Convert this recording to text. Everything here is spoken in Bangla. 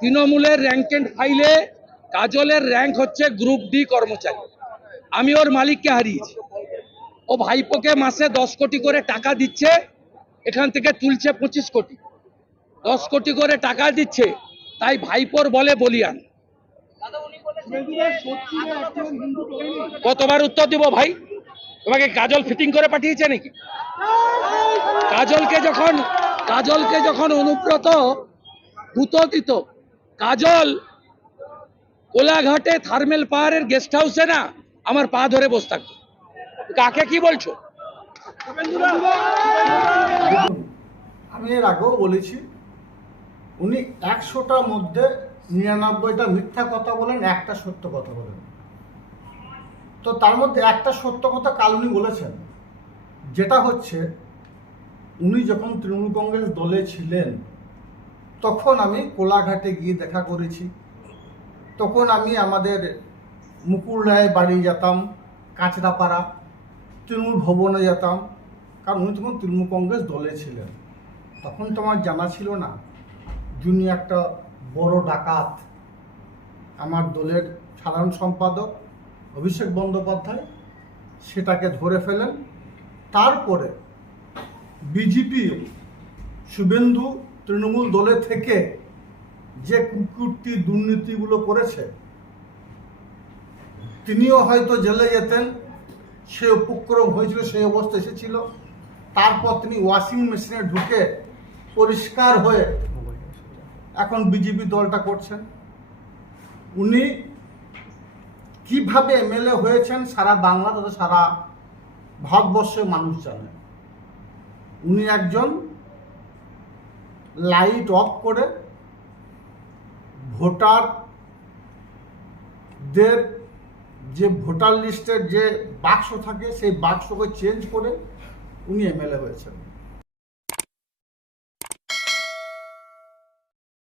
তৃণমূলের র্যাঙ্ক এন্ড ফাইলে কাজলের র্যাঙ্ক হচ্ছে গ্রুপ ডি কর্মচারী। আমি ওর মালিককে হারিয়েছি। ও ভাইপোকে মাসে দশ কোটি করে টাকা দিচ্ছে, এখান থেকে তুলছে পঁচিশ কোটি। দশ কোটি করে টাকা দিচ্ছে, তাই ভাইপোর বলে বলিয়ান। কতবার উত্তর দিব ভাই? তোমাকে কাজল ফিটিং করে পাঠিয়েছে নাকি? কাজলকে যখন কাজলকে যখন অনুব্রত ভূত দিত কাজল, কোলাঘাটে থার্মেল পাহাড়ের গেস্ট হাউসে না আমার পা ধরে বসে থাকতো কাকে কি বলছো? আমি এর আগেও বলেছি, উনি একশোটার মধ্যে নিরানব্বইটা মিথ্যা কথা বলেন, একটা সত্য কথা বলেন। তো তার মধ্যে একটা সত্য কথা কাল উনি বলেছেন, যেটা হচ্ছে, উনি যখন তৃণমূল কংগ্রেস দলে ছিলেন তখন আমি কোলাঘাটে গিয়ে দেখা করেছি। তখন আমি আমাদের মুকুল রায় বাড়ি যেতাম, কাঁচরাপাড়া, তৃণমূল ভবনে যেতাম। কারণ উনি তখন তৃণমূল কংগ্রেস দলে ছিলেন। তখন তো আমার জানা ছিল না, যিনি একটা বড় ডাকাত, আমার দলের সাধারণ সম্পাদক অভিষেক বন্দ্যোপাধ্যায়, সেটাকে ধরে ফেলেন। তারপরে বিজেপি, শুভেন্দু তৃণমূল দলে থেকে যে কুকুরটি দুর্নীতিগুলো করেছে, তিনিও হয়তো জেলে যেতেন, সে উপক্রম হয়েছিল, সেই অবস্থা এসেছিল। তারপর তিনি ওয়াশিং মেশিনে ঢুকে পরিষ্কার হয়ে এখন বিজেপি দলটা করছেন। উনি কীভাবে এমএলএ হয়েছেন সারা বাংলা তথা সারা ভারতবর্ষের মানুষ জানে। উনি একজন লাইট অফ করে ভোটারদের যে ভোটার লিস্টের যে বাক্স থাকে, সেই বাক্সকে চেঞ্জ করে উনি এমএলএ হয়েছেন।